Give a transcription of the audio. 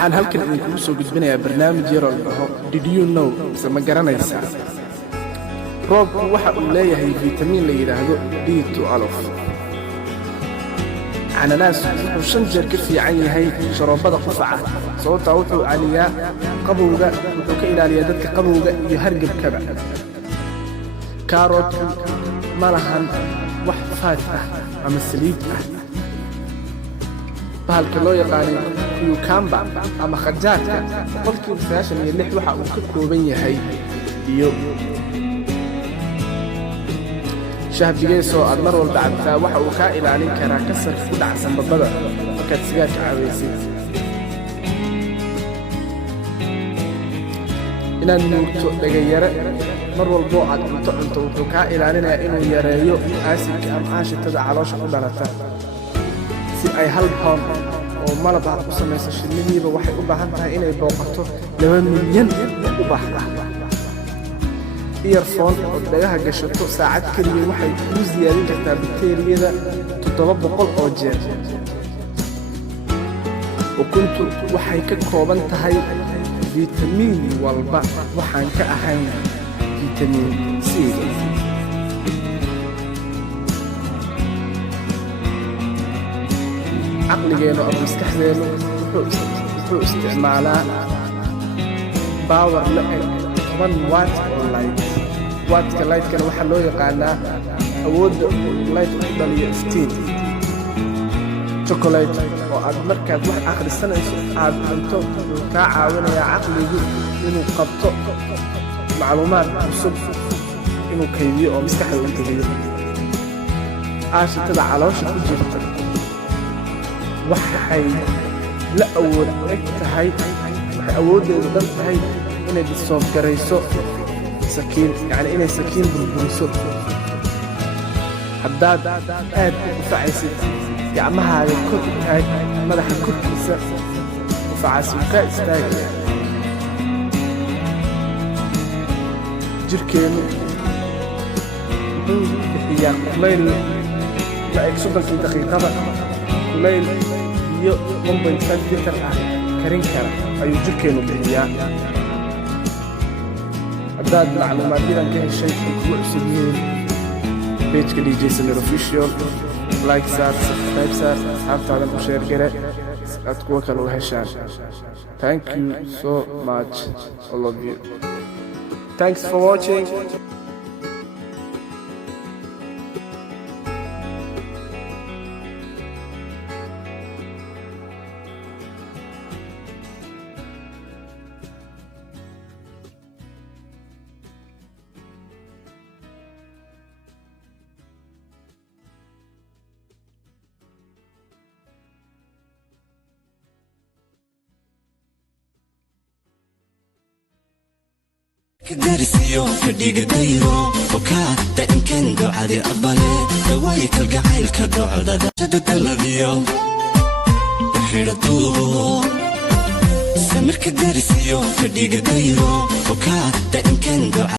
waxaan halkan idinkugu soo gudbinayaa barnaamij yar oo la dhaho Did you know mise ma garanaysaa roobku waxa uu leeyahay fitamiin la yidhaahdo B12 cananaas wuxuu 5 jeer ka fiican yahay sharoobada qufaca sababtoo wuxuu caliyaa qabowga wuxuu ka ilaaliyaa dadka qabowga iyo hargabkaba kaarootu ma lahan wax faat ah ama saliid ah bahalka loo yaqaano cucumber ama khajaarka qofkiiba 96 waxa uu ka kooban yahay iyo shahbigeysoo aad mar walba cabtaa waxa uu kaa ilaalin karaa kasar ku dhacsan babada markaad sigaarka cabaysid inaad nuugto dhagayare mar walboo aad cunto wuxuu kaa ilaalinayaa inuu yareeyo aasidka ama aashitada caloosha ku dhalata si ay 1 pound oo malab ah u samayso shinnidiiba waxay u baahan tahay inay booqato 2 milyan u baahda earphone oo dhagaha gashato saacad kaliya waxay ku ziyaadin kartaa bakteeriyada 700 oo jeer ukuntu waxay ka kooban tahay fitamiin walba waxaan ka ahayn fitamiin C caqligeenu ama maskaxdeenu wuxuu isticmaalaa power la eg 1 watt oo light wattka lightkana waxaa loo yaqaanaa awoodda light ku dhaliyo iftiin chocolate oo aad markaad wax akhrisanayso aad cunto wuxuu kaa caawinayaa caqligu inuu qabto macluumaad cusub inuu kaydiyo oo maskaxda u geliyo aashitada caloosha ku jirta waxay la awood eg tahay waxay awooddeedu dhan tahay inay disoob garayso sakiin yani inay sakiin burburiso haddaad aad u qufacaysid gacmahaaga kor u taag madaxa korkiisa qufacaas uu kaa istaagaya jirkeennu wuxuu bixiyaa kulayl la eg 30 daqiiqada kulayl iyo 1.5 litir ah karin kara ayuu jirkeennu bixiyaa haddaad macluumaadyadan ka heshay ay kugu cusub yihiin pageka DJ Samir Official like saar subscribe saar asxaabtaadan u sheer gare aad kuwa kale u heshaan thank you so much all of you thanks for watching كدرسيو كديق دايرو وكا دائم كان قعدي أبالي دوايك القعيل كدوع شدد اللذيو وحيرتو سمر كدرسيو كديق دايرو وكا دائم كان قعدي